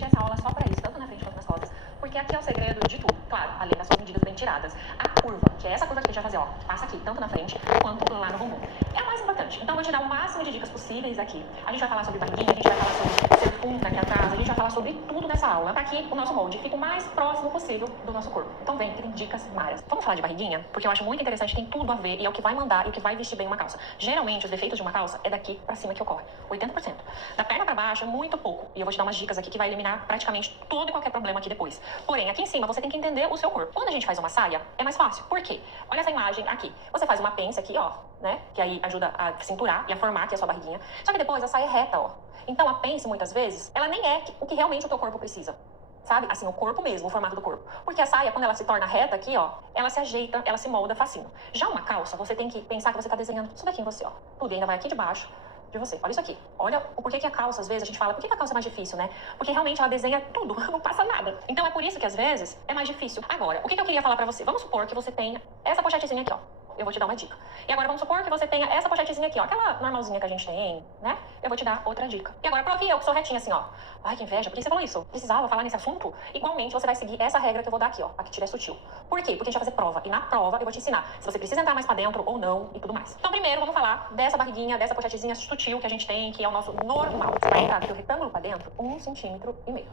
deixei essa aula só pra isso, tanto na frente quanto nas costas, porque aqui é o segredo de tudo. Claro, além das suas medidas bem tiradas. A curva, que é essa curva que a gente vai fazer, ó, que passa aqui, tanto na frente quanto lá no bumbum. É o mais importante. Então, eu vou te dar o máximo de dicas possíveis aqui. A gente vai falar sobre barriguinha, a gente vai falar sobre circunfra aqui atrás, a gente vai falar sobre tudo nessa aula, pra que o nosso molde fique o mais próximo possível do nosso corpo. Então, vem, que tem dicas várias. Vamos falar de barriguinha? Porque eu acho muito interessante, tem tudo a ver e é o que vai mandar e o que vai vestir bem uma calça. Geralmente, os defeitos de uma calça é daqui pra cima que ocorre. 80%. Da perna pra baixo é muito pouco. E eu vou te dar umas dicas aqui que vai eliminar praticamente todo e qualquer problema aqui depois. Porém, aqui em cima, você tem que entender o seu corpo. Quando a gente faz uma saia, é mais fácil. Por quê? Olha essa imagem aqui. Você faz uma pence aqui, ó, né? Que aí ajuda a cinturar e a formar aqui a sua barriguinha. Só que depois a saia é reta, ó. Então, a pence, muitas vezes, ela nem é o que realmente o teu corpo precisa. Sabe? Assim, o corpo mesmo, o formato do corpo. Porque a saia, quando ela se torna reta aqui, ó, ela se ajeita, ela se molda facinho. Já uma calça, você tem que pensar que você tá desenhando isso daqui em você, ó. Tudo, e ainda vai aqui de baixo de você. Olha isso aqui. Olha o porquê que a calça, às vezes, a gente fala, por que a calça é mais difícil, né? Porque realmente ela desenha tudo, não passa nada. Então é por isso que, às vezes, é mais difícil. Agora, o que eu queria falar pra você? Vamos supor que você tenha essa pochetezinha aqui, ó. Eu vou te dar uma dica. E agora vamos supor que você tenha essa pochetezinha aqui, ó. Aquela normalzinha que a gente tem, né? Eu vou te dar outra dica. E agora, provi eu que sou retinha assim, ó. Ai, que inveja. Por que você falou isso? Precisava falar nesse assunto? Igualmente, você vai seguir essa regra que eu vou dar aqui, ó. A que tiver sutil. Por quê? Porque a gente vai fazer prova. E na prova, eu vou te ensinar se você precisa entrar mais pra dentro ou não e tudo mais. Então, primeiro, vamos falar dessa barriguinha, dessa pochetezinha sutil que a gente tem, que é o nosso normal. Você vai entrar aqui o retângulo pra dentro, 1,5 cm.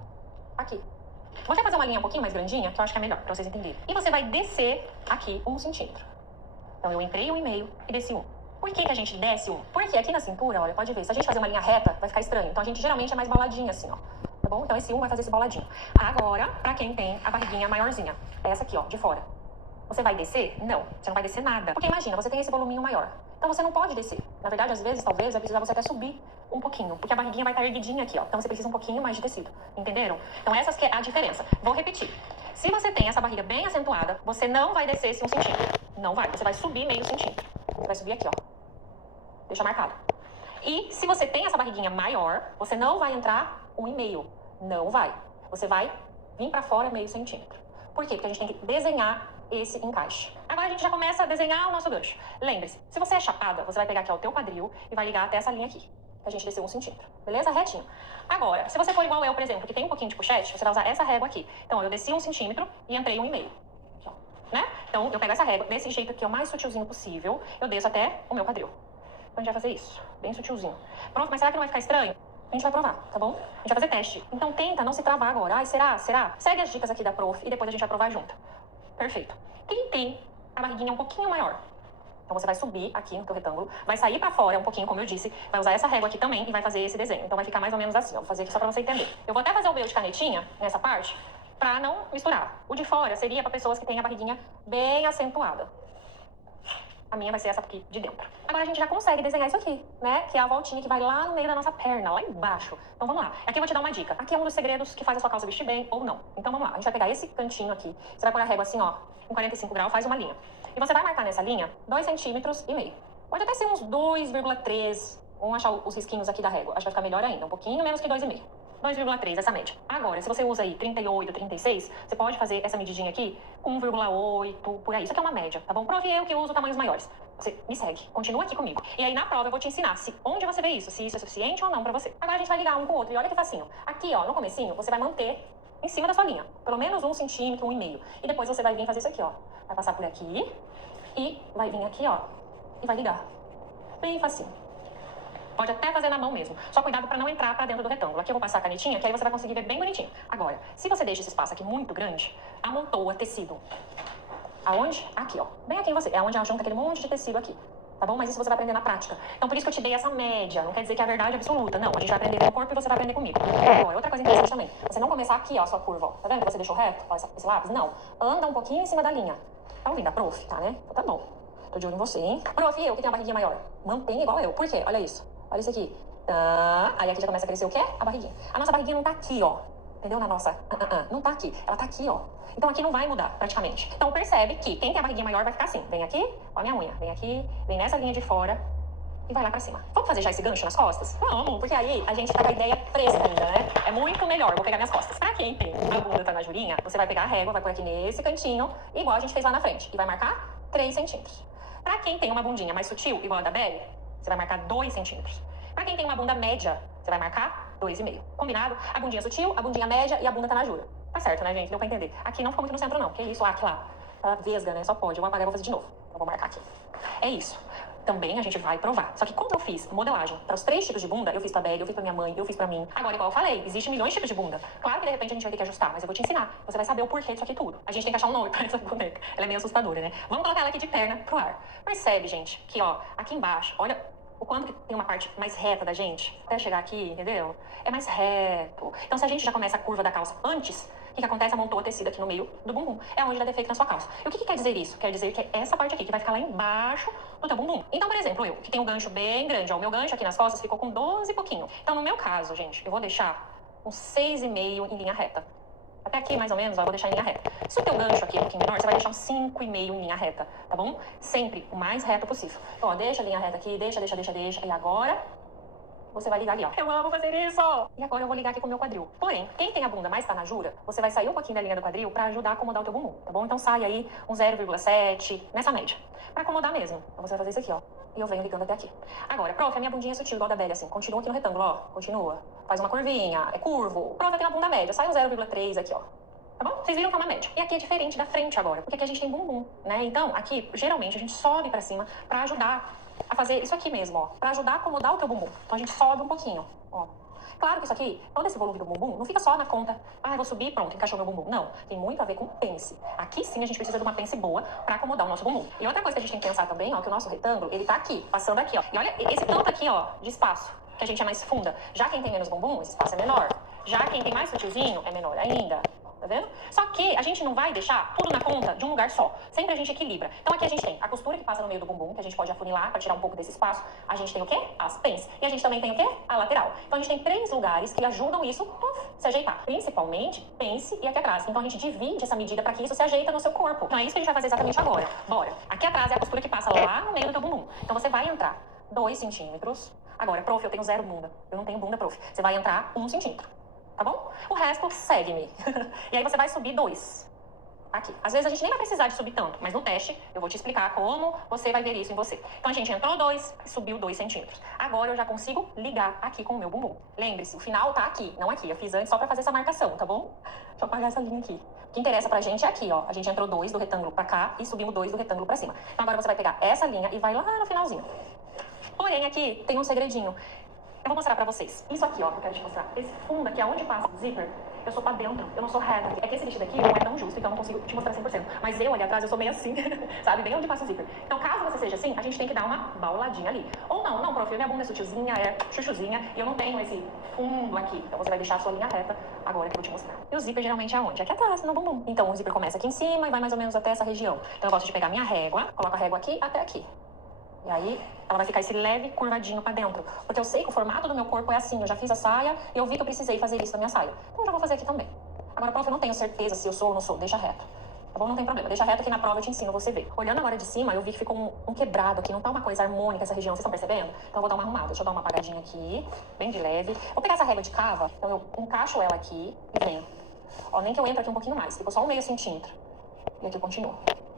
Aqui. Vou até fazer uma linha um pouquinho mais grandinha, que eu acho que é melhor, pra vocês entenderem. E você vai descer aqui 1 centímetro. Então, eu entrei 1,5 e desci 1. Por que a gente desce 1? Porque aqui na cintura, olha, pode ver, se a gente fazer uma linha reta, vai ficar estranho. Então, a gente geralmente é mais boladinha assim, ó. Tá bom? Então, esse 1 vai fazer esse boladinho. Agora, pra quem tem a barriguinha maiorzinha, essa aqui, ó, de fora. Você vai descer? Não, você não vai descer nada. Porque imagina, você tem esse voluminho maior. Então, você não pode descer. Na verdade, às vezes, talvez, vai precisar você até subir um pouquinho. Porque a barriguinha vai estar erguidinha aqui, ó. Então, você precisa um pouquinho mais de tecido. Entenderam? Então, essa que é a diferença. Vou repetir. Se você tem essa barriga bem acentuada, você não vai descer esse 1 centímetro. Não vai. Você vai subir meio centímetro. Você vai subir aqui, ó. Deixa marcado. E se você tem essa barriguinha maior, você não vai entrar 1,5. Não vai. Você vai vir pra fora meio centímetro. Por quê? Porque a gente tem que desenhar esse encaixe. Agora a gente já começa a desenhar o nosso gancho. Lembre-se, se você é chapada, você vai pegar aqui ó, o teu quadril e vai ligar até essa linha aqui. Que a gente desceu 1 centímetro. Beleza? Retinho. Agora, se você for igual eu, por exemplo, que tem um pouquinho de pochete, você vai usar essa régua aqui. Então, eu desci 1 centímetro e entrei 1,5. Né? Então, eu pego essa régua desse jeito aqui, o mais sutilzinho possível. Eu desço até o meu quadril. Então, a gente vai fazer isso. Bem sutilzinho. Pronto, mas será que não vai ficar estranho? A gente vai provar, tá bom? A gente vai fazer teste. Então, tenta não se travar agora. Ai, será? Será? Segue as dicas aqui da prof e depois a gente vai provar junto. Perfeito. Quem tem a barriguinha um pouquinho maior? Então, você vai subir aqui no teu retângulo, vai sair pra fora um pouquinho, como eu disse, vai usar essa régua aqui também e vai fazer esse desenho. Então, vai ficar mais ou menos assim, ó. Vou fazer aqui só pra você entender. Eu vou até fazer o meu de canetinha, nessa parte, pra não misturar. O de fora seria pra pessoas que têm a barriguinha bem acentuada. A minha vai ser essa aqui de dentro. Agora a gente já consegue desenhar isso aqui, né? Que é a voltinha que vai lá no meio da nossa perna, lá embaixo. Então vamos lá. Aqui eu vou te dar uma dica. Aqui é um dos segredos que faz a sua calça vestir bem ou não. Então vamos lá. A gente vai pegar esse cantinho aqui. Você vai pôr a régua assim, ó, em 45 graus, faz uma linha. E você vai marcar nessa linha 2,5 centímetros. Pode até ser uns 2,3. Vamos achar os risquinhos aqui da régua. Acho que vai ficar melhor ainda. Um pouquinho menos que 2,5. 2,3, essa média. Agora, se você usa aí 38, 36, você pode fazer essa medidinha aqui com 1,8, por aí. Isso aqui é uma média, tá bom? Prove eu que uso tamanhos maiores. Você me segue, continua aqui comigo. E aí, na prova, eu vou te ensinar onde você vê isso, se isso é suficiente ou não pra você. Agora, a gente vai ligar um com o outro. E olha que facinho. Aqui, ó, no comecinho, você vai manter em cima da sua linha. Pelo menos 1 centímetro, 1,5. E depois você vai vir fazer isso aqui, ó. Vai passar por aqui e vai vir aqui, ó. E vai ligar. Bem facinho. Pode até fazer na mão mesmo. Só cuidado pra não entrar pra dentro do retângulo. Aqui eu vou passar a canetinha, que aí você vai conseguir ver bem bonitinho. Agora, se você deixa esse espaço aqui muito grande, amontoa tecido. Aonde? Aqui, ó. Bem aqui em você. É onde junta aquele monte de tecido aqui. Tá bom? Mas isso você vai aprender na prática. Então, por isso que eu te dei essa média. Não quer dizer que é a verdade absoluta. Não, a gente vai aprender no corpo e você vai aprender comigo. Agora, outra coisa interessante também. Você não começar aqui, ó, a sua curva, ó. Tá vendo que você deixou reto? Ó, esse lápis? Não. Anda um pouquinho em cima da linha. Tá ouvindo a prof? Tá, né? Então, tá bom. Tô de olho em você, hein? Prof, eu que tenho a barriguinha maior. Mantenha igual eu. Por quê? Olha isso. Olha isso aqui. Aí aqui já começa a crescer o quê? A barriguinha. A nossa barriguinha não tá aqui, ó. Entendeu? Na nossa. Não tá aqui. Ela tá aqui, ó. Então aqui não vai mudar, praticamente. Então percebe que quem tem a barriguinha maior vai ficar assim. Vem aqui, ó a minha unha. Vem aqui, vem nessa linha de fora e vai lá pra cima. Vamos fazer já esse gancho nas costas? Vamos, porque aí a gente tá com a ideia fresca ainda, né? É muito melhor. Vou pegar minhas costas. Pra quem tem a bunda tá na jurinha, você vai pegar a régua, vai pôr aqui nesse cantinho, igual a gente fez lá na frente. E vai marcar 3 centímetros. Pra quem tem uma bundinha mais sutil, igual a da Belly, você vai marcar 2 centímetros. Pra quem tem uma bunda média, você vai marcar 2,5. Combinado? A bundinha sutil, a bundinha média e a bunda tá na jura. Tá certo, né, gente? Deu pra entender. Aqui não ficou muito no centro, não. Que isso? Aqui lá. Tá vesga, né? Só pode. Eu vou apagar e vou fazer de novo. Eu vou marcar aqui. É isso. Também a gente vai provar. Só que como eu fiz modelagem para os 3 tipos de bunda, eu fiz pra Belle, eu fiz pra minha mãe, eu fiz pra mim. Agora, igual eu falei, existe milhões de tipos de bunda. Claro que de repente a gente vai ter que ajustar, mas eu vou te ensinar. Você vai saber o porquê disso aqui tudo. A gente tem que achar um nome pra essa boneca. Ela é meio assustadora, né? Vamos colocar ela aqui de perna pro ar. Percebe, gente, que ó, aqui embaixo, olha o quanto que tem uma parte mais reta da gente, até chegar aqui, entendeu? É mais reto. Então se a gente já começa a curva da calça antes, o que acontece? Amontou o tecido aqui no meio do bumbum. É onde dá defeito na sua calça. E o que quer dizer isso? Quer dizer que é essa parte aqui que vai ficar lá embaixo do teu bumbum. Então, por exemplo, eu, que tenho um gancho bem grande, ó, o meu gancho aqui nas costas ficou com 12 e pouquinho. Então, no meu caso, gente, eu vou deixar um 6,5 em linha reta. Até aqui, mais ou menos, ó, eu vou deixar em linha reta. Se o teu gancho aqui é um pouquinho menor, você vai deixar um 5,5 em linha reta, tá bom? Sempre o mais reto possível. Então, ó, deixa a linha reta aqui, deixa. E agora você vai ligar ali, ó. Eu amo fazer isso! E agora eu vou ligar aqui com o meu quadril. Porém, quem tem a bunda mais tanajura, você vai sair um pouquinho da linha do quadril pra ajudar a acomodar o teu bumbum, tá bom? Então sai aí um 0,7, nessa média. Pra acomodar mesmo. Então você vai fazer isso aqui, ó. E eu venho ligando até aqui. Agora, prof, a minha bundinha é sutil, igual da Belle, assim. Continua aqui no retângulo, ó. Continua. Faz uma curvinha, é curvo. Prof, eu tenho uma bunda média. Sai um 0,3 aqui, ó. Tá bom? Vocês viram que é uma média. E aqui é diferente da frente agora, porque aqui a gente tem bumbum, né? Então, aqui, geralmente, a gente sobe pra cima pra ajudar a fazer isso aqui mesmo, ó. Pra ajudar a acomodar o teu bumbum. Então, a gente sobe um pouquinho, ó. Claro que isso aqui, todo esse volume do bumbum, não fica só na conta, ah, eu vou subir, pronto, encaixou meu bumbum. Não, tem muito a ver com pence. Aqui sim a gente precisa de uma pence boa pra acomodar o nosso bumbum. E outra coisa que a gente tem que pensar também, ó, que o nosso retângulo, ele tá aqui, passando aqui, ó. E olha esse tanto aqui, ó, de espaço, que a gente é mais funda. Já quem tem menos bumbum, esse espaço é menor. Já quem tem mais sutilzinho, é menor ainda. Tá vendo? Só que a gente não vai deixar tudo na conta de um lugar só. Sempre a gente equilibra. Então aqui a gente tem a costura que passa no meio do bumbum, que a gente pode afunilar para tirar um pouco desse espaço. A gente tem o quê? As pence. E a gente também tem o quê? A lateral. Então a gente tem 3 lugares que ajudam isso se ajeitar. Principalmente pence e aqui atrás. Então a gente divide essa medida para que isso se ajeita no seu corpo. Então é isso que a gente vai fazer exatamente agora. Bora. Aqui atrás é a costura que passa lá no meio do teu bumbum. Então você vai entrar 2 centímetros. Agora, prof, eu tenho 0 bunda. Eu não tenho bunda, prof. Você vai entrar 1 centímetro. Tá bom? O resto, segue-me. E aí você vai subir 2. Aqui. Às vezes a gente nem vai precisar de subir tanto, mas no teste eu vou te explicar como você vai ver isso em você. Então a gente entrou 2 e subiu 2 centímetros. Agora eu já consigo ligar aqui com o meu bumbum. Lembre-se, o final tá aqui, não aqui. Eu fiz antes só pra fazer essa marcação, tá bom? Deixa eu apagar essa linha aqui. O que interessa pra gente é aqui, ó. A gente entrou 2 do retângulo pra cá e subimos 2 do retângulo pra cima. Então agora você vai pegar essa linha e vai lá no finalzinho. Porém, aqui tem um segredinho. Eu vou mostrar pra vocês. Isso aqui, ó, que eu quero te mostrar. Esse fundo aqui, aonde passa o zíper, eu sou pra dentro, eu não sou reta. É que esse vestido aqui não é tão justo, então eu não consigo te mostrar 100%. Mas eu, ali atrás, eu sou meio assim, sabe? Bem onde passa o zíper. Então, caso você seja assim, a gente tem que dar uma bauladinha ali. Ou não, prof, minha bunda é sutilzinha, é chuchuzinha, e eu não tenho esse fundo aqui. Então, você vai deixar a sua linha reta agora que eu vou te mostrar. E o zíper, geralmente, é aonde? Aqui atrás, no bumbum. Então, o zíper começa aqui em cima e vai mais ou menos até essa região. Então, eu gosto de pegar minha régua, coloco a régua aqui até aqui. E aí, ela vai ficar esse leve curvadinho pra dentro. Porque eu sei que o formato do meu corpo é assim. Eu já fiz a saia e eu vi que eu precisei fazer isso na minha saia. Então, eu já vou fazer aqui também. Agora, prof, eu não tenho certeza se eu sou ou não sou. Deixa reto. Tá bom? Não tem problema. Deixa reto que na prova eu te ensino, você vê. Olhando agora de cima, eu vi que ficou um quebrado aqui. Não tá uma coisa harmônica essa região. Vocês estão percebendo? Então, eu vou dar uma arrumada. Deixa eu dar uma apagadinha aqui. Bem de leve. Vou pegar essa régua de cava. Então, eu encaixo ela aqui e venho. Ó, nem que eu entre aqui um pouquinho mais. Ficou só um meio centímetro. E aqui eu continuo.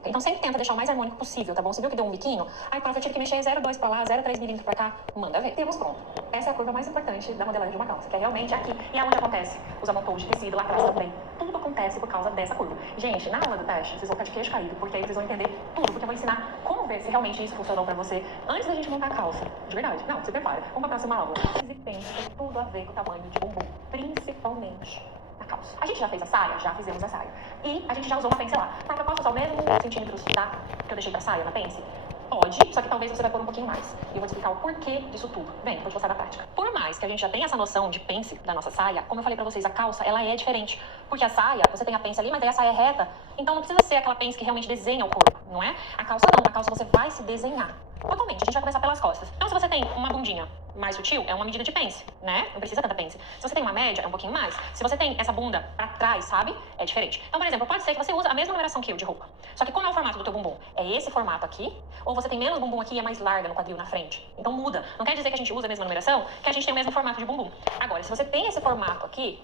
Então sempre tenta deixar o mais harmônico possível, tá bom? Você viu que deu um biquinho? Ai, prof, eu tive que mexer 0,2 pra lá, 0,3 milímetros pra cá. Manda ver. Temos pronto. Essa é a curva mais importante da modelagem de uma calça, que é realmente aqui. E é onde acontece os amontouros de tecido lá atrás também. Tudo acontece por causa dessa curva. Gente, na aula do teste, vocês vão ficar de queixo caído, porque aí vocês vão entender tudo, porque eu vou ensinar como ver se realmente isso funcionou pra você antes da gente montar a calça. De verdade. Não, se prepara. Vamos pra próxima aula. E pense, tem tudo a ver com o tamanho de bumbum, principalmente a calça. A gente já fez a saia? Já fizemos a saia. E a gente já usou uma pence lá. Mas eu posso usar o mesmo centímetros da que eu deixei pra saia na pence? Pode, só que talvez você vai pôr um pouquinho mais. E eu vou te explicar o porquê disso tudo. Vem, vou te mostrar na prática. Por mais que a gente já tenha essa noção de pence da nossa saia, como eu falei pra vocês, a calça, ela é diferente. Porque a saia, você tem a pence ali, mas aí a saia é reta. Então não precisa ser aquela pence que realmente desenha o corpo, não é? A calça não, a calça você vai se desenhar. Totalmente, a gente vai começar pelas costas. Então se você tem uma bundinha mais sutil, é uma medida de pence, né? Não precisa tanta pence. Se você tem uma média, é um pouquinho mais. Se você tem essa bunda pra trás, sabe? É diferente. Então, por exemplo, pode ser que você usa a mesma numeração que eu de roupa. Só que como é o formato do teu bumbum? É esse formato aqui? Ou você tem menos bumbum aqui e é mais larga no quadril na frente? Então muda. Não quer dizer que a gente usa a mesma numeração, que a gente tem o mesmo formato de bumbum. Agora, se você tem esse formato aqui,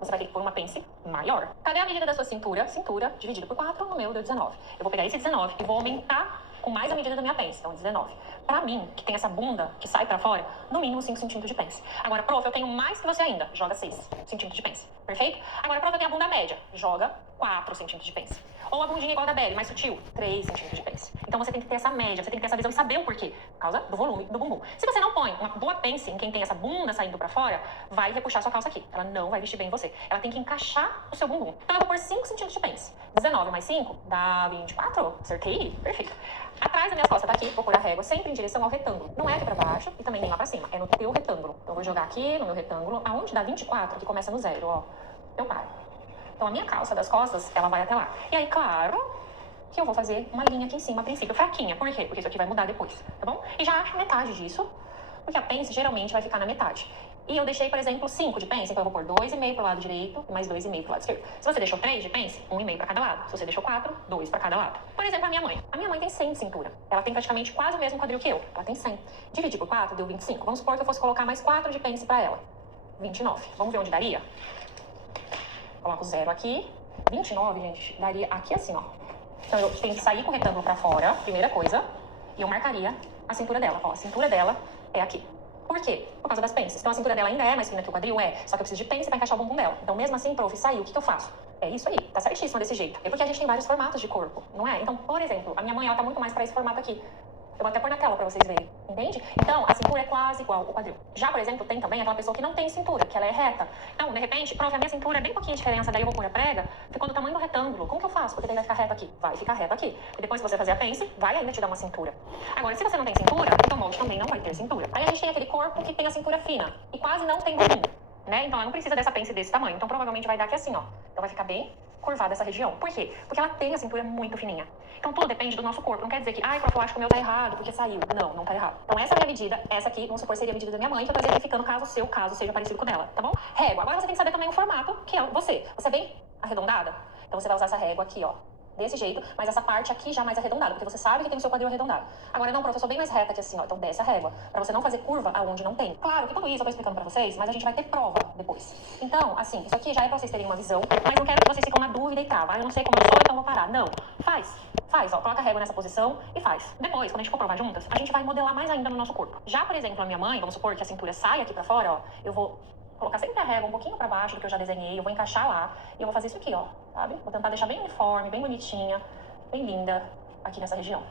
você vai ter que pôr uma pence maior. Cadê a medida da sua cintura? Cintura dividido por 4, no meu deu 19. Eu vou pegar esse 19 e vou aumentar com mais a medida da minha pence, então 19. Pra mim, que tem essa bunda que sai pra fora, no mínimo 5 centímetros de pence. Agora, prof, eu tenho mais que você ainda, joga 6 centímetros de pence, perfeito? Agora, prof, eu tenho a bunda média, joga 4 centímetros de pence. Ou a bundinha igual a da Belly, mais sutil, 3 centímetros de pence. Então você tem que ter essa média, você tem que ter essa visão e saber o porquê, por causa do volume do bumbum. Se você não põe uma boa pence em quem tem essa bunda saindo pra fora, vai repuxar sua calça aqui. Ela não vai vestir bem em você. Ela tem que encaixar o seu bumbum. Então eu vou pôr 5 centímetros de pence. 19 mais 5 dá 24. Acertei? Perfeito. Atrás das minhas costas tá aqui, vou pôr a régua sempre em direção ao retângulo. Não é aqui pra baixo e também nem lá pra cima. É no teu retângulo. Então eu vou jogar aqui no meu retângulo, aonde dá 24, que começa no 0, ó. Eu paro. Então a minha calça das costas, ela vai até lá. E aí, claro, que eu vou fazer uma linha aqui em cima, a princípio, fraquinha. Por quê? Porque isso aqui vai mudar depois, tá bom? E já acho metade disso, porque a pence geralmente vai ficar na metade. E eu deixei, por exemplo, 5 de pence, então eu vou pôr 2,5 pro lado direito e mais 2,5 pro lado esquerdo. Se você deixou 3 de pence, 1,5 pra cada lado. Se você deixou 4, 2 pra cada lado. Por exemplo, a minha mãe. A minha mãe tem 100 de cintura. Ela tem praticamente quase o mesmo quadril que eu. Ela tem 100. Dividir por 4 deu 25. Vamos supor que eu fosse colocar mais 4 de pence pra ela. 29. Vamos ver onde daria? Coloco 0 aqui. 29, gente, daria aqui assim, ó. Então eu tenho que sair com o retângulo pra fora, primeira coisa, e eu marcaria a cintura dela. Ó, a cintura dela é aqui. Por quê? Por causa das pences. Então a cintura dela ainda é mais fina que o quadril, é. Só que eu preciso de pence pra encaixar o bumbum dela. Então mesmo assim, prof, saiu, o que eu faço? É isso aí, tá certíssimo desse jeito. É porque a gente tem vários formatos de corpo, não é? Então, por exemplo, a minha mãe, ela tá muito mais pra esse formato aqui. Eu vou até pôr na tela pra vocês verem, entende? Então, a cintura é quase igual ao quadril. Já, por exemplo, tem também aquela pessoa que não tem cintura, que ela é reta. Então, de repente, prof, a minha cintura é bem pouquinho de diferença, daí eu vou pôr a prega, ficou do tamanho do retângulo. Como que eu faço? Porque daí vai ficar reto aqui. Vai ficar reto aqui. E depois, se você fazer a pence, vai ainda te dar uma cintura. Agora, se você não tem cintura, o teu molde também não vai ter cintura. Aí a gente tem aquele corpo que tem a cintura fina e quase não tem bumbum, né? Então, ela não precisa dessa pence desse tamanho. Então, provavelmente vai dar aqui assim, ó. Então, vai ficar bem curvada essa região. Por quê? Porque ela tem a cintura muito fininha. Então, tudo depende do nosso corpo. Não quer dizer que, ai, prof, eu acho que o meu tá errado, porque saiu. Não, não tá errado. Então, essa é a minha medida. Essa aqui, vamos supor, seria a medida da minha mãe, que eu tô exemplificando caso o seu caso seja parecido com o dela, tá bom? Régua. Agora você tem que saber também o formato, que é você. Você é bem arredondada? Então, você vai usar essa régua aqui, ó. Desse jeito, mas essa parte aqui já mais arredondada, porque você sabe que tem o seu quadril arredondado. Agora, não, prof, eu sou bem mais reta que assim, ó. Então, desce a régua, pra você não fazer curva aonde não tem. Claro que tudo isso eu tô explicando pra vocês, mas a gente vai ter prova depois. Então, assim, isso aqui já é pra vocês terem uma visão, mas não quero que vocês ficam na dúvida e travam. Ah, eu não sei como eu sou, então vou parar. Não, faz, ó. Coloca a régua nessa posição e faz. Depois, quando a gente for provar juntas, a gente vai modelar mais ainda no nosso corpo. Já, por exemplo, a minha mãe, vamos supor que a cintura sai aqui pra fora, ó. Eu vou colocar sempre a régua um pouquinho pra baixo do que eu já desenhei, eu vou encaixar lá e eu vou fazer isso aqui, ó, sabe? Vou tentar deixar bem uniforme, bem bonitinha, bem linda aqui nessa região.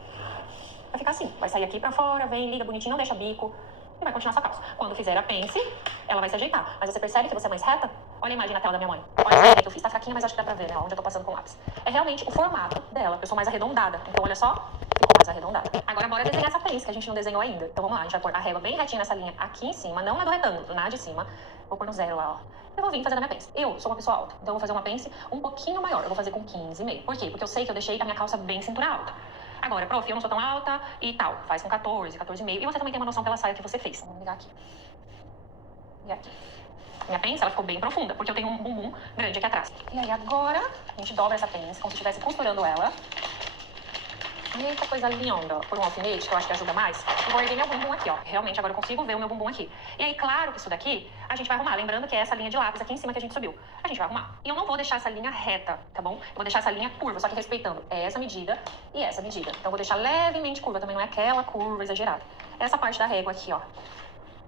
Vai ficar assim, vai sair aqui pra fora, vem, liga bonitinho, não deixa bico e vai continuar sua calça. Quando fizer a pence, ela vai se ajeitar. Mas você percebe que você é mais reta? Olha a imagem na tela da minha mãe. Olha a que eu fiz, tá fraquinha, mas acho que dá pra ver, né? Onde eu tô passando com o lápis. É realmente o formato dela, eu sou mais arredondada. Então olha só, ficou mais arredondada. Agora bora desenhar essa pence, que a gente não desenhou ainda. Então vamos lá, a gente vai pôr a régua bem retinha nessa linha aqui em cima, não na do retângulo, na de cima. Vou pôr no 0 lá, ó. Eu vou vir fazendo a minha pence. Eu sou uma pessoa alta, então eu vou fazer uma pence um pouquinho maior. Eu vou fazer com 15,5. Por quê? Porque eu sei que eu deixei a minha calça bem cintura alta. Agora, prof, eu não sou tão alta e tal. Faz com 14, 14,5. E você também tem uma noção pela saia que você fez. Vamos ligar aqui. E aqui. Minha pence, ela ficou bem profunda, porque eu tenho um bumbum grande aqui atrás. E aí agora, a gente dobra essa pence, como se estivesse costurando ela. Eita, coisa linda. Por um alfinete, que eu acho que ajuda mais. Eu vou erguer meu bumbum aqui, ó. Realmente, agora eu consigo ver o meu bumbum aqui. E aí, claro que isso daqui, a gente vai arrumar. Lembrando que é essa linha de lápis aqui em cima que a gente subiu. A gente vai arrumar. E eu não vou deixar essa linha reta, tá bom? Eu vou deixar essa linha curva, só que respeitando essa medida e essa medida. Então, eu vou deixar levemente curva, também não é aquela curva exagerada. Essa parte da régua aqui, ó.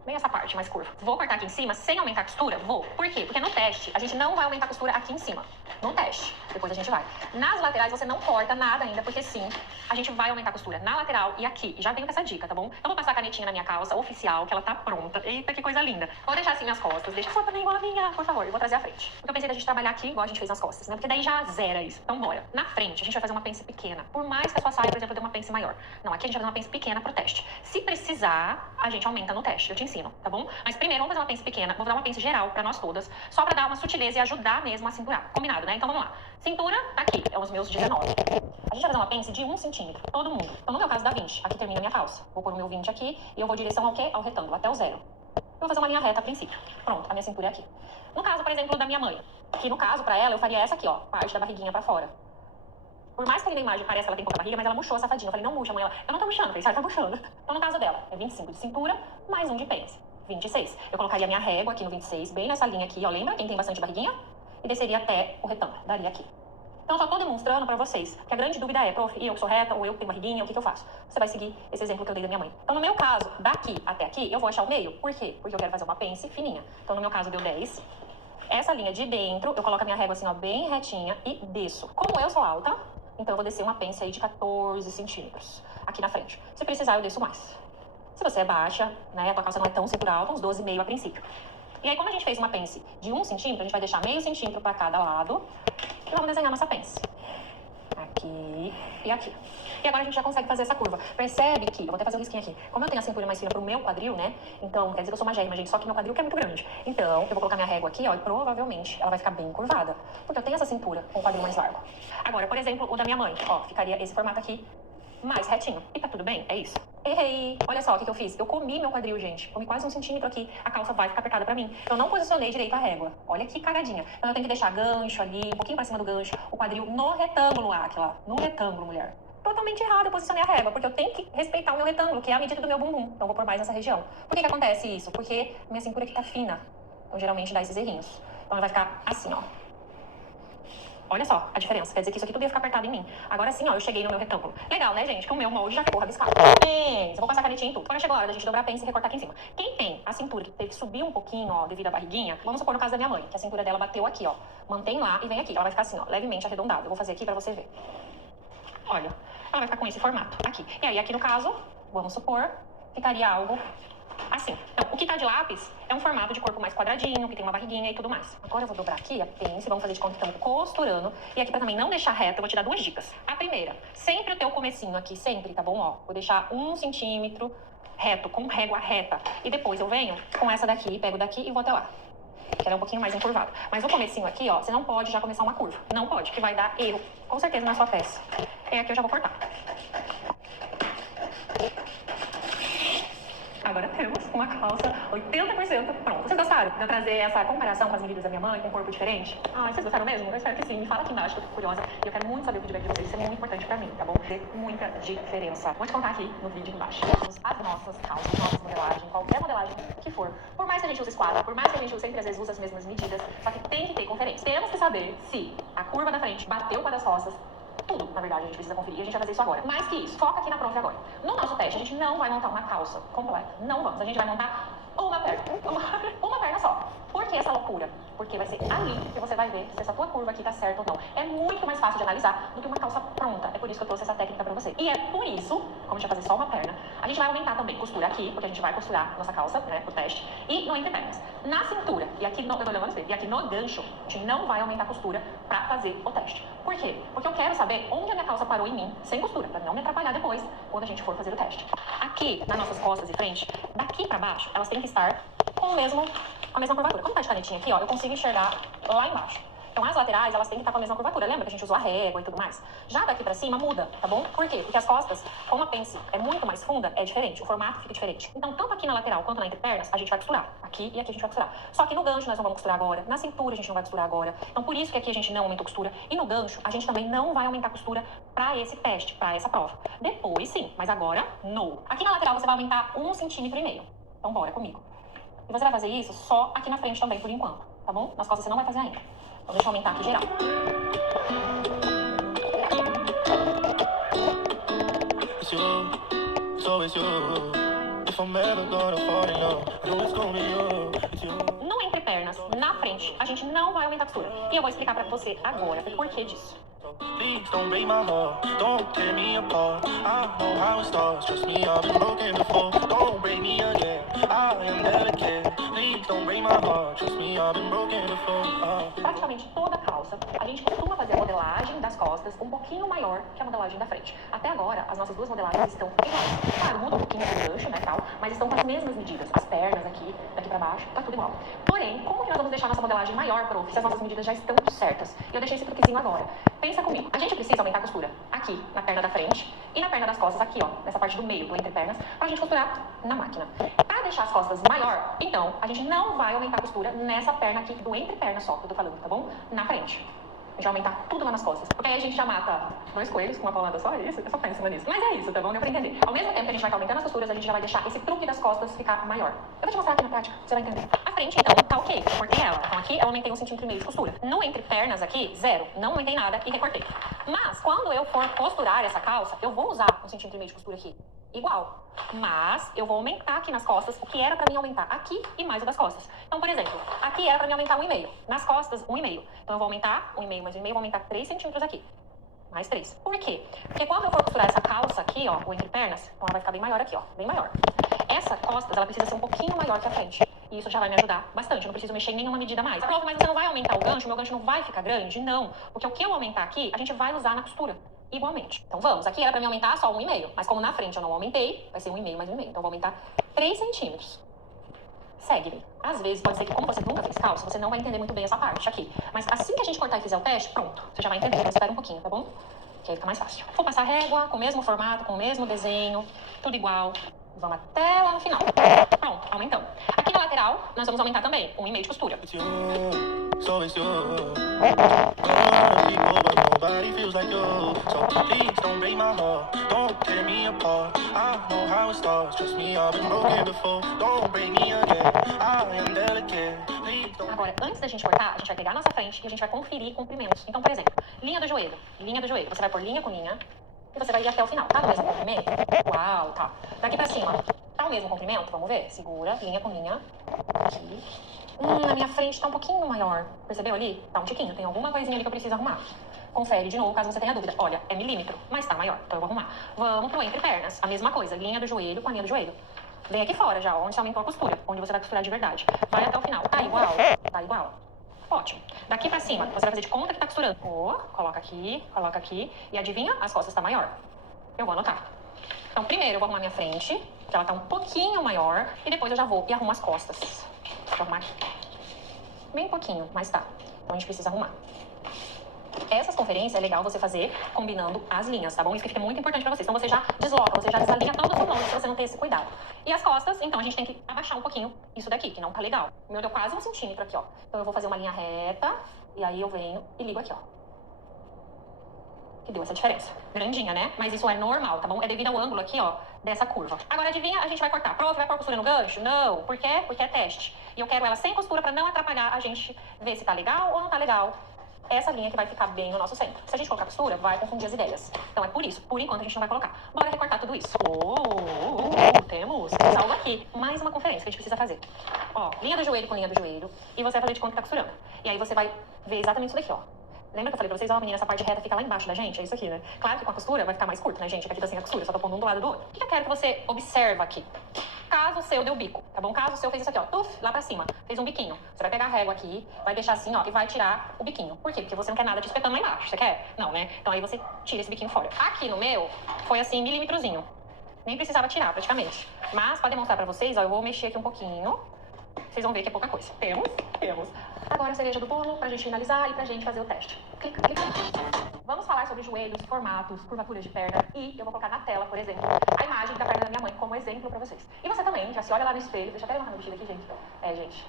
Bem essa parte mais curva. Vou cortar aqui em cima sem aumentar a costura? Vou. Por quê? Porque no teste, a gente não vai aumentar a costura aqui em cima. No teste. Depois a gente vai. Nas laterais, você não corta nada ainda, porque sim, a gente vai aumentar a costura na lateral e aqui. E já venho com essa dica, tá bom? Então, vou passar a canetinha na minha calça oficial, que ela tá pronta. Eita, que coisa linda. Vou deixar assim minhas costas. Deixa a sua também igual a minha, por favor. Eu vou trazer a frente. Porque eu pensei da gente trabalhar aqui igual a gente fez nas costas, né? Porque daí já zera isso. Então, bora. Na frente, a gente vai fazer uma pence pequena. Por mais que a sua saia, por exemplo, dê uma pence maior. Não, aqui a gente vai fazer uma pence pequena pro teste. Se precisar, a gente aumenta no teste. Eu te ensino, tá bom? Mas primeiro, vamos fazer uma pence pequena. Vou dar uma pence geral pra nós todas, só pra dar uma sutileza e ajudar mesmo a cinturar. Combinado, né? Então, vamos lá. Cintura, tá aqui. É os meus 19. A gente vai fazer uma pence de 1 centímetro, todo mundo. Então, no meu caso, dá 20. Aqui termina a minha calça. Vou pôr o meu 20 aqui e eu vou direção ao quê? Ao retângulo, até o 0. Eu vou fazer uma linha reta a princípio. Pronto, a minha cintura é aqui. No caso, por exemplo, da minha mãe, que no caso, pra ela, eu faria essa aqui, ó, parte da barriguinha pra fora. Por mais que ali na imagem pareça que ela tem pouca barriga, mas ela murchou a safadinha. Eu falei, não murcha, mãe. Ela, eu não tô murchando. Eu falei, sai, tá murchando. Então, no caso dela, é 25 de cintura, mais 1 de pence. 26. Eu colocaria minha régua aqui no 26, bem nessa linha aqui, ó. Lembra quem tem bastante barriguinha? E desceria até o retângulo. Daria aqui. Então, eu só tô demonstrando pra vocês que a grande dúvida é, prof, e eu que sou reta, ou eu que tenho barriguinha, o que eu faço? Você vai seguir esse exemplo que eu dei da minha mãe. Então, no meu caso, daqui até aqui, eu vou achar o meio. Por quê? Porque eu quero fazer uma pence fininha. Então, no meu caso, deu 10. Essa linha de dentro, eu coloco a minha régua assim, ó, bem retinha e desço. Como eu sou alta, então eu vou descer uma pence aí de 14 centímetros aqui na frente. Se precisar, eu desço mais. Se você é baixa, né, a tua calça não é tão cintura alta, uns 12,5 a princípio. E aí, como a gente fez uma pence de 1 centímetro, a gente vai deixar meio centímetro para cada lado e vamos desenhar nossa pence. Aqui e aqui. E agora a gente já consegue fazer essa curva. Percebe que, eu vou até fazer um risquinho aqui, como eu tenho a cintura mais fina pro meu quadril, né, então quer dizer que eu sou magérrima, gente, só que meu quadril que é muito grande. Então, eu vou colocar minha régua aqui, ó, e provavelmente ela vai ficar bem curvada, porque eu tenho essa cintura com o quadril mais largo. Agora, por exemplo, o da minha mãe, ó, ficaria esse formato aqui, mais retinho. E tá tudo bem? É isso. Errei. Olha só o que eu fiz. Eu comi meu quadril, gente. Comi quase 1 centímetro aqui. A calça vai ficar apertada pra mim. Eu não posicionei direito a régua. Olha que cagadinha. Então eu tenho que deixar gancho ali, um pouquinho pra cima do gancho. O quadril no retângulo lá, aqui lá. No retângulo, mulher. Totalmente errado eu posicionei a régua, porque eu tenho que respeitar o meu retângulo, que é a medida do meu bumbum. Então eu vou pôr mais nessa região. Por que acontece isso? Porque minha cintura aqui tá fina. Então geralmente dá esses errinhos. Então ela vai ficar assim, ó. Olha só a diferença. Quer dizer que isso aqui tudo ia ficar apertado em mim. Agora sim, ó, eu cheguei no meu retângulo. Legal, né, gente? Que o meu molde já ficou rabiscado. Pence. Eu vou passar canetinha em tudo. Agora chegou a hora da gente dobrar a pence e recortar aqui em cima. Quem tem a cintura que teve que subir um pouquinho, ó, devido à barriguinha, vamos supor no caso da minha mãe, que a cintura dela bateu aqui, ó. Mantém lá e vem aqui. Ela vai ficar assim, ó, levemente arredondada. Eu vou fazer aqui pra você ver. Olha, ela vai ficar com esse formato aqui. E aí, aqui no caso, vamos supor, ficaria algo assim. Então, o que tá de lápis é um formato de corpo mais quadradinho, que tem uma barriguinha e tudo mais. Agora eu vou dobrar aqui a pence, vamos fazer de conta que estamos costurando. E aqui pra também não deixar reto, eu vou te dar 2 dicas. A primeira, sempre o teu comecinho aqui, sempre, tá bom? Ó, vou deixar 1 centímetro reto, com régua reta. E depois eu venho com essa daqui, pego daqui e vou até lá. Que ela é um pouquinho mais encurvada. Mas o comecinho aqui, ó, você não pode já começar uma curva. Não pode, que vai dar erro, com certeza, na sua peça. E aqui eu já vou cortar. Agora temos uma calça 80% pronta. Vocês gostaram de eu trazer essa comparação com as medidas da minha mãe, com um corpo diferente? Ah, vocês gostaram mesmo? Eu espero que sim. Me fala aqui embaixo, que eu fico curiosa. E eu quero muito saber o feedback de vocês. Isso é muito importante pra mim, tá bom? Tem muita diferença. Vou te contar aqui no vídeo embaixo. Temos as nossas calças, nossas modelagens, qualquer modelagem que for. Por mais que a gente use esquadro, por mais que a gente sempre às vezes use as mesmas medidas, só que tem que ter conferência. Temos que saber se a curva da frente bateu com a das costas. Tudo, na verdade, a gente precisa conferir e a gente vai fazer isso agora. Mais que isso, foca aqui na prof agora. No nosso teste, a gente não vai montar uma calça completa. Não vamos. A gente vai montar uma perna. Uma perna só. Por que essa loucura? Porque vai ser ali que você vai ver se essa tua curva aqui tá certa ou não. É muito mais fácil de analisar do que uma calça pronta. É por isso que eu trouxe essa técnica pra você. E é por isso, como a gente vai fazer só uma perna, a gente vai aumentar também costura aqui, porque a gente vai costurar nossa calça, né, pro teste, e no entrepernas. Na cintura, e aqui no, eu tô olhando você, e aqui no gancho, a gente não vai aumentar costura pra fazer o teste. Por quê? Porque eu quero saber onde a minha calça parou em mim, sem costura, pra não me atrapalhar depois, quando a gente for fazer o teste. Aqui, nas nossas costas e frente, daqui pra baixo, elas têm que estar com a mesma curvatura. Como tá de canetinha aqui, ó, eu consigo enxergar lá embaixo. Então, as laterais, elas têm que estar com a mesma curvatura. Lembra que a gente usou a régua e tudo mais? Já daqui pra cima, muda, tá bom? Por quê? Porque as costas, como a pence é muito mais funda, é diferente. O formato fica diferente. Então, tanto aqui na lateral quanto na entrepernas, a gente vai costurar. Aqui e aqui a gente vai costurar. Só que no gancho nós não vamos costurar agora. Na cintura a gente não vai costurar agora. Então, por isso que aqui a gente não aumentou costura. E no gancho, a gente também não vai aumentar costura pra esse teste, pra essa prova. Depois, sim. Mas agora, no. Aqui na lateral, você vai aumentar 1,5 centímetros. Então, bora comigo. E você vai fazer isso só aqui na frente também, por enquanto. Tá bom? Nas costas você não vai fazer ainda. Então, deixa eu aumentar aqui geral. No entrepernas, na frente, a gente não vai aumentar a costura. E eu vou explicar pra você agora o porquê disso. Please don't break my heart, don't tear me apart. I know how it starts, trust me, I've been broken before. Don't break me again, I am delicate. Please don't break my heart, trust me, I've been broken before. Praticamente toda calça, a gente costuma fazer a modelagem das costas um pouquinho maior que a modelagem da frente. Até agora, as nossas duas modelagens estão iguais. Claro, muda um pouquinho o gancho, né, tal, mas estão com as mesmas medidas. As pernas aqui, daqui pra baixo, tá tudo igual. Porém, como que nós vamos deixar nossa modelagem maior, prof, se as nossas medidas já estão certas? E eu deixei esse truquezinho agora. Pensa comigo. A gente precisa aumentar a costura aqui, na perna da frente, e na perna das costas, aqui, ó, nessa parte do meio do entrepernas, pra gente costurar na máquina. Pra deixar as costas maior, então, a gente não vai aumentar a costura nessa perna aqui do entreperna só, que eu tô falando, tá bom? Na frente. A gente vai aumentar tudo lá nas costas. Porque aí a gente já mata 2 coelhos com uma paulada só, é isso? Eu só penso em cima disso. Mas é isso, tá bom? Deu pra entender. Ao mesmo tempo que a gente vai estar aumentando as costuras, a gente já vai deixar esse truque das costas ficar maior. Eu vou te mostrar aqui na prática, você vai entender. A frente, então, tá ok. Eu cortei ela. Então aqui eu aumentei 1,5 cm de costura. No entre pernas aqui, 0. Não aumentei nada e recortei. Mas quando eu for costurar essa calça, eu vou usar 1,5 cm de costura aqui. Igual. Mas eu vou aumentar aqui nas costas o que era pra mim aumentar aqui e mais o das costas. Então, por exemplo, aqui era pra mim aumentar 1,5. Nas costas, 1,5. Então eu vou aumentar 1,5 mais 1,5, vou aumentar 3 centímetros aqui. Mais 3. Por quê? Porque quando eu for costurar essa calça aqui, ó, o entre pernas, então ela vai ficar bem maior aqui, ó, bem maior. Essa costas, ela precisa ser um pouquinho maior que a frente. E isso já vai me ajudar bastante, eu não preciso mexer em nenhuma medida mais. Prof, mas você não vai aumentar o gancho? Meu gancho não vai ficar grande? Não. Porque o que eu aumentar aqui, a gente vai usar na costura. Igualmente. Então vamos, aqui era pra me aumentar só 1,5, mas como na frente eu não aumentei, vai ser 1,5 mais 1,5. Então eu vou aumentar 3 centímetros. Segue-me. Às vezes pode ser que, como você nunca fez calça, você não vai entender muito bem essa parte aqui. Mas assim que a gente cortar e fizer o teste, pronto, você já vai entender. Então espera um pouquinho, tá bom? Que aí fica mais fácil. Vou passar régua com o mesmo formato, com o mesmo desenho, tudo igual. Vamos até lá no final. Pronto, aumentamos. Aqui na lateral, nós vamos aumentar também 1,5 de costura. It's you, so it's you. Nobody feels like you. So please don't break my heart. Don't tear me apart. I know how it starts. Trust me, I've been broken before. Don't break me again. I am delicate. Please don't. Agora, antes da gente cortar, a gente vai pegar a nossa frente e a gente vai conferir comprimentos. Então, por exemplo, linha do joelho. Linha do joelho. Você vai por linha com linha e você vai ir até o final. Tá no mesmo comprimento? Uau, tá. Daqui pra cima, tá o mesmo comprimento? Vamos ver? Segura, linha com linha. Aqui. A minha frente tá um pouquinho maior. Percebeu ali? Tá um tiquinho. Tem alguma coisinha ali que eu preciso arrumar. Confere de novo, caso você tenha dúvida. Olha, é milímetro, mas tá maior. Então eu vou arrumar. Vamos pro entre pernas. A mesma coisa. Linha do joelho com a linha do joelho. Vem aqui fora já, onde você aumentou a costura. Onde você vai costurar de verdade. Vai até o final. Tá igual? Tá igual. Ótimo. Daqui pra cima, você vai fazer de conta que tá costurando. Coloca aqui. E adivinha? As costas tá maior. Eu vou anotar. Então, primeiro eu vou arrumar minha frente, que ela tá um pouquinho maior. E depois eu já vou e arrumo as costas. Vou arrumar aqui. Bem pouquinho, mas tá. Então a gente precisa arrumar. Essas conferências é legal você fazer combinando as linhas, tá bom? Isso que fica muito importante pra vocês. Então você já desloca, você já desalinha todos os mãos se você não tem esse cuidado. E as costas, então a gente tem que abaixar um pouquinho isso daqui, que não tá legal. O meu deu quase 1 centímetro aqui, ó. Então eu vou fazer uma linha reta e aí eu venho e ligo aqui, ó. Que deu essa diferença. Grandinha, né? Mas isso é normal, tá bom? É devido ao ângulo aqui, ó, dessa curva. Agora, adivinha, a gente vai cortar. Prof, vai pôr costura no gancho? Não. Por quê? Porque é teste. E eu quero ela sem costura pra não atrapalhar a gente ver se tá legal ou não tá legal. Essa linha que vai ficar bem no nosso centro. Se a gente colocar costura, vai confundir as ideias. Então é por isso. Por enquanto a gente não vai colocar. Bora recortar tudo isso. Temos algo aqui. Mais uma conferência que a gente precisa fazer. Ó, linha do joelho com linha do joelho. E você vai fazer de conta que tá costurando. E aí você vai ver exatamente isso daqui, ó. Lembra que eu falei pra vocês, ó, menina, essa parte reta fica lá embaixo da gente? É isso aqui, né? Claro que com a costura vai ficar mais curto, né, gente? Aqui tá sem a costura, só tô pondo um do lado do outro. O que eu quero que você observa aqui? Caso o seu deu bico, tá bom? Caso o seu fez isso aqui, ó, tuf, lá pra cima, fez um biquinho. Você vai pegar a régua aqui, vai deixar assim, ó, e vai tirar o biquinho. Por quê? Porque você não quer nada te espetando lá embaixo, você quer? Não, né? Então aí você tira esse biquinho fora. Aqui no meu, foi assim, milímetrozinho. Nem precisava tirar, praticamente. Mas, pra demonstrar pra vocês, ó, eu vou mexer aqui um pouquinho. Vocês vão ver que é pouca coisa. Temos. Agora a cereja do bolo pra gente finalizar e pra gente fazer o teste. Clica. Vamos falar sobre joelhos, formatos, curvaturas de perna e eu vou colocar na tela, por exemplo, a imagem da perna da minha mãe como exemplo pra vocês. E você também, já se olha lá no espelho. Deixa eu até levantar meu vestido aqui, gente. Gente.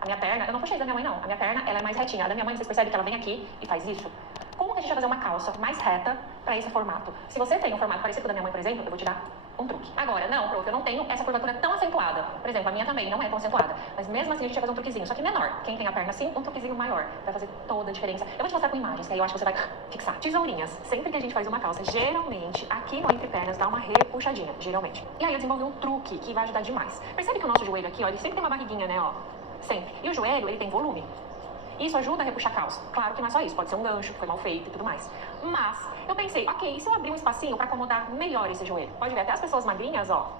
A minha perna, eu não puxei da minha mãe, não. A minha perna, ela é mais retinha. A da minha mãe, vocês percebem que ela vem aqui e faz isso? Como que a gente vai fazer uma calça mais reta pra esse formato? Se você tem um formato parecido com o da minha mãe, por exemplo, eu vou te dar um truque. Agora, não, prof, eu não tenho essa curvatura tão acentuada. Por exemplo, a minha também não é tão acentuada. Mas mesmo assim a gente vai fazer um truquezinho, só que menor. Quem tem a perna assim, um truquezinho maior. Vai fazer toda a diferença. Eu vou te mostrar com imagens, que aí eu acho que você vai fixar. Tesourinhas. Sempre que a gente faz uma calça, geralmente, aqui no entre pernas, dá uma repuxadinha, geralmente. E aí eu desenvolvi um truque que vai ajudar demais. Percebe que o nosso joelho aqui, ó, ele sempre tem uma barriguinha, né, ó. Sempre. E o joelho, ele tem volume. Isso ajuda a repuxar a calça. Claro que não é só isso, pode ser um gancho, foi mal feito e tudo mais. Mas eu pensei, ok, e se eu abrir um espacinho pra acomodar melhor esse joelho? Pode ver, até as pessoas magrinhas, ó,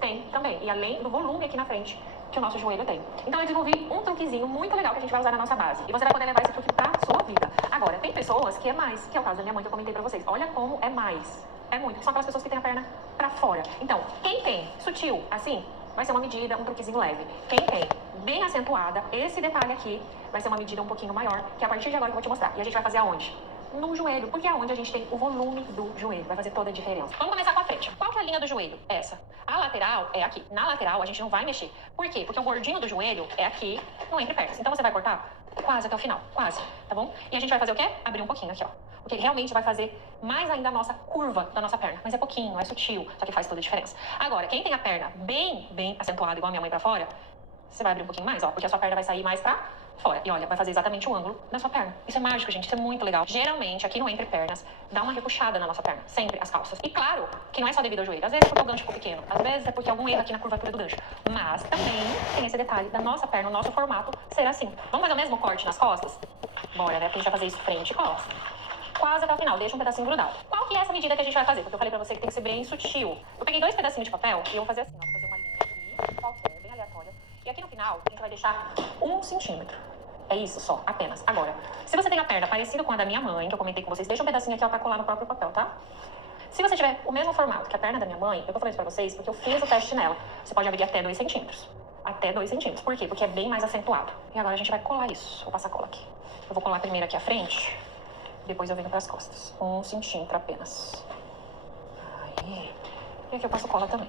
tem também. E além do volume aqui na frente que o nosso joelho tem. Então eu desenvolvi um truquezinho muito legal que a gente vai usar na nossa base. E você vai poder levar esse truque pra sua vida. Agora, tem pessoas que é mais, que é o caso da minha mãe que eu comentei pra vocês. Olha como é mais. É muito. São aquelas pessoas que têm a perna pra fora. Então, quem tem sutil, assim, vai ser uma medida, um truquezinho leve. Quem tem bem acentuada, esse detalhe aqui vai ser uma medida um pouquinho maior, que a partir de agora eu vou te mostrar. E a gente vai fazer aonde? No joelho, porque é onde a gente tem o volume do joelho. Vai fazer toda a diferença. Vamos começar com a frente. Qual que é a linha do joelho? Essa. A lateral é aqui. Na lateral a gente não vai mexer. Por quê? Porque o gordinho do joelho é aqui no entre pernas. Então você vai cortar quase até o final, quase, tá bom? E a gente vai fazer o quê? Abrir um pouquinho aqui, ó. Porque realmente vai fazer mais ainda a nossa curva da nossa perna. Mas é pouquinho, é sutil, só que faz toda a diferença. Agora, quem tem a perna bem acentuada, igual a minha mãe pra fora, você vai abrir um pouquinho mais, ó, porque a sua perna vai sair mais pra fora. E olha, vai fazer exatamente o ângulo da sua perna. Isso é mágico, gente, isso é muito legal. Geralmente, aqui no entre pernas, dá uma repuxada na nossa perna, sempre as calças. E claro, que não é só devido ao joelho. Às vezes é porque o gancho ficou pequeno, às vezes é porque algum erro aqui na curvatura do gancho. Mas também tem esse detalhe da nossa perna, o nosso formato ser assim. Vamos fazer o mesmo corte nas costas? Bora, né? Porque a gente vai fazer isso frente e costa. Quase até o final, deixa um pedacinho grudado. Qual que é essa medida que a gente vai fazer? Porque eu falei pra você que tem que ser bem sutil. Eu peguei 2 pedacinhos de papel e eu vou fazer assim, ó. Vou fazer uma linha aqui, qualquer, bem aleatória. E aqui no final, a gente vai deixar 1 centímetro. É isso só, apenas. Agora, se você tem a perna parecida com a da minha mãe, que eu comentei com vocês, deixa um pedacinho aqui, ó, pra colar no próprio papel, tá? Se você tiver o mesmo formato que a perna da minha mãe, eu tô falando isso pra vocês porque eu fiz o teste nela. Você pode abrir até 2 centímetros. Até 2 centímetros. Por quê? Porque é bem mais acentuado. E agora a gente vai colar isso. Vou passar cola aqui. Eu vou colar primeiro aqui à frente. Depois eu venho pras costas. 1 centímetro apenas. Aí. E aqui eu passo cola também.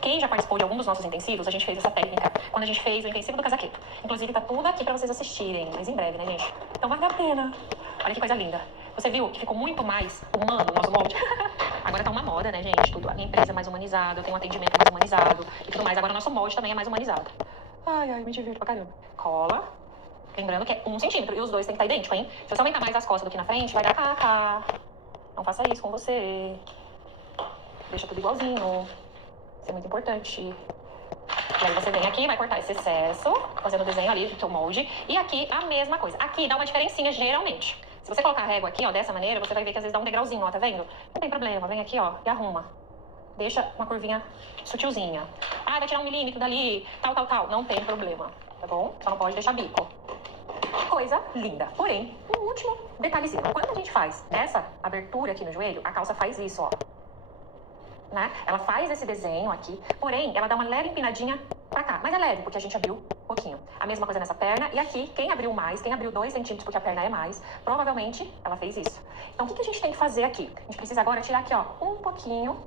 Quem já participou de algum dos nossos intensivos, a gente fez essa técnica quando a gente fez o intensivo do casaqueto. Inclusive, tá tudo aqui pra vocês assistirem, mas em breve, né, gente? Então vale a pena. Olha que coisa linda. Você viu que ficou muito mais humano o nosso molde? Agora tá uma moda, né, gente? Tudo. A minha empresa é mais humanizada, eu tenho um atendimento mais humanizado e tudo mais. Agora o nosso molde também é mais humanizado. Ai, me divirto pra caramba. Cola. Lembrando que é 1 centímetro e os dois tem que estar idênticos, hein? Se você aumentar mais as costas do que na frente, vai dar caca. Não faça isso com você. Deixa tudo igualzinho. Isso é muito importante. E aí você vem aqui, vai cortar esse excesso, fazendo o desenho ali do seu molde. E aqui a mesma coisa. Aqui dá uma diferencinha geralmente. Se você colocar a régua aqui, ó, dessa maneira, você vai ver que às vezes dá um degrauzinho, ó, tá vendo? Não tem problema, vem aqui, ó, e arruma. Deixa uma curvinha sutilzinha. Ah, vai tirar 1 milímetro dali, tal. Não tem problema, tá bom? Só não pode deixar bico. Coisa linda. Porém, um último detalhezinho. Quando a gente faz essa abertura aqui no joelho, a calça faz isso, ó. Né? Ela faz esse desenho aqui, porém, ela dá uma leve empinadinha pra cá. Mas é leve, porque a gente abriu um pouquinho. A mesma coisa nessa perna. E aqui, quem abriu mais, quem abriu 2 centímetros porque a perna é mais, provavelmente ela fez isso. Então, o que a gente tem que fazer aqui? A gente precisa agora tirar aqui, ó, um pouquinho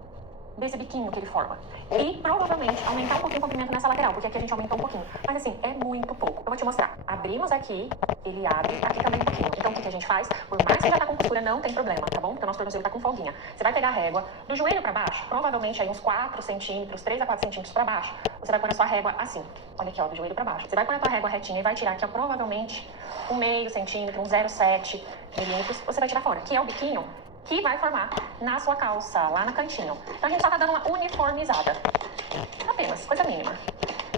desse biquinho que ele forma. E, provavelmente, aumentar um pouquinho o comprimento nessa lateral, porque aqui a gente aumentou um pouquinho. Mas, assim, é muito pouco. Eu vou te mostrar. Abrimos aqui, ele abre, aqui também um pouquinho. Então, o que a gente faz? Por mais que já tá com costura, não tem problema, tá bom? Porque o nosso tornozelo tá com folguinha. Você vai pegar a régua do joelho pra baixo, provavelmente aí uns 4 centímetros, 3 a 4 centímetros pra baixo. Você vai pôr a sua régua assim. Olha aqui, ó, do joelho pra baixo. Você vai pôr a tua régua retinha e vai tirar aqui, ó, provavelmente 1/2 centímetro, 0,7 milímetros. Você vai tirar fora, que é o biquinho que vai formar na sua calça, lá no cantinho. Então a gente só tá dando uma uniformizada. Apenas, coisa mínima.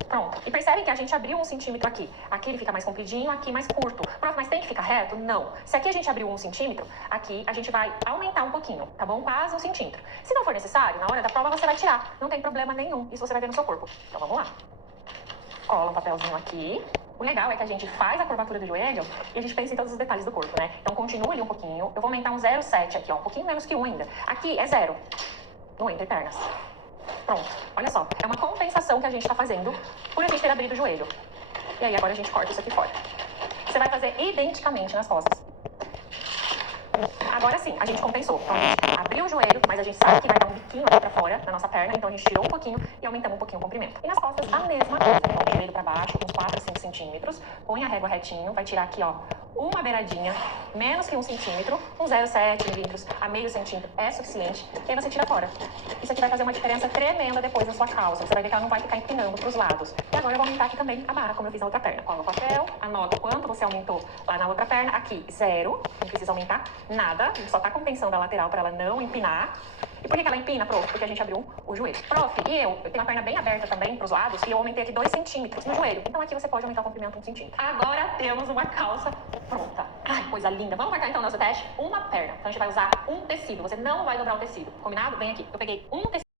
Pronto. E percebe que a gente abriu 1 centímetro aqui. Aqui ele fica mais compridinho, aqui mais curto. Pronto, mas tem que ficar reto? Não. Se aqui a gente abriu 1 centímetro, aqui a gente vai aumentar um pouquinho, tá bom? Quase 1 centímetro. Se não for necessário, na hora da prova você vai tirar. Não tem problema nenhum. Isso você vai ver no seu corpo. Então vamos lá. Cola um papelzinho aqui. O legal é que a gente faz a curvatura do joelho e a gente pensa em todos os detalhes do corpo, né? Então continua ali um pouquinho. Eu vou aumentar um 0,7 aqui, ó. Um pouquinho menos que 1 ainda. Aqui é 0. No entre pernas. Pronto. Olha só. É uma compensação que a gente tá fazendo por a gente ter abrido o joelho. E aí agora a gente corta isso aqui fora. Você vai fazer identicamente nas costas. Agora sim, a gente compensou. Então a gente abriu o joelho, mas a gente sabe que vai dar um biquinho aqui pra fora na nossa perna. Então a gente tirou um pouquinho e aumentamos um pouquinho o comprimento. E nas costas a mesma coisa. Então, o joelho pra baixo, uns 4 a 5 centímetros. Põe a régua retinho, vai tirar aqui, ó, uma beiradinha, menos que 1 centímetro, um 0,7 milímetros a meio centímetro é suficiente. E aí você tira fora. Isso aqui vai fazer uma diferença tremenda depois na sua calça. Você vai ver que ela não vai ficar empinando pros lados. E agora eu vou aumentar aqui também a barra, como eu fiz na outra perna. Cola o papel, anota quanto você aumentou lá na outra perna. Aqui, 0. Não precisa aumentar nada. A gente só tá compensando a lateral para ela não empinar. E por que ela empina, prof? Porque a gente abriu o joelho. Prof, e eu tenho a perna bem aberta também pros lados e eu aumentei aqui 2 centímetros no joelho. Então aqui você pode aumentar o comprimento 1 centímetro. Agora temos uma calça pronta. Ai, coisa linda. Vamos marcar então o nosso teste? Uma perna. Então a gente vai usar um tecido. Você não vai dobrar o tecido. Combinado? Vem aqui. Eu peguei um tecido.